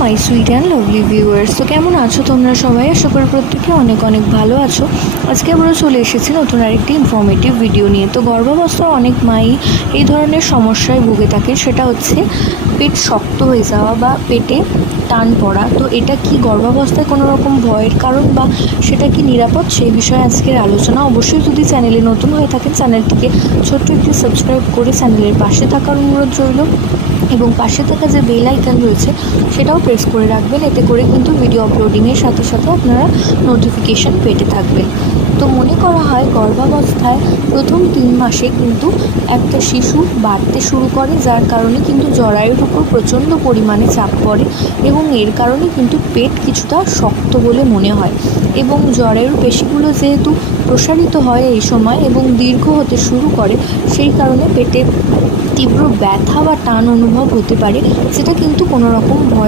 My sweet and lovely viewers. তো কেমন আছো তোমরা সবাই? আশা করি প্রত্যেকে অনেক অনেক ভালো আছো। আজকে আমরা চলে এসেছি নতুন আরেকটি ইনফরমেটিভ ভিডিও নিয়ে। তো গর্ভাবস্থায় অনেক মাই এই ধরনের সমস্যায় ভুগে থাকে, সেটা হচ্ছে পেট শক্ত হয়ে যাওয়া বা পেটে টান পড়া। তো এটা কি গর্ভাবস্থায় কোনো রকম ভয়ের কারণ বা সেটা কি নিরাপদ, সেই বিষয়ে আজকের আলোচনা। অবশ্যই যদি চ্যানেলে নতুন হয়ে থাকেন চ্যানেলটিকে ছোট্ট একটি সাবস্ক্রাইব করে চ্যানেলের পাশে থাকার অনুরোধ রইল এবং পাশে থাকা যে বেল আইকন রয়েছে সেটাও প্রেস করে রাখবেন। এতে করে কিন্তু ভিডিও আপলোডিংয়ের সাথে সাথে আপনারা নোটিফিকেশান পেতে থাকবেন। তো মনে করা হয় গর্ভাবস্থায় প্রথম 3 মাসে কিন্তু একটা শিশু বাড়তে শুরু করে, যার কারণে কিন্তু জরায়ুর উপর প্রচণ্ড পরিমাণে চাপ পড়ে এবং এর কারণে কিন্তু পেট কিছুটা শক্ত বলে মনে হয় এবং জরায়ুর পেশিগুলো যেহেতু প্রসারিত হয় এই সময় এবং দীর্ঘ হতে শুরু করে, সেই কারণে পেটে তীব্র ব্যথা বা টান অনুভব হতে পারে, যেটা কিন্তু কোনো রকম ভয়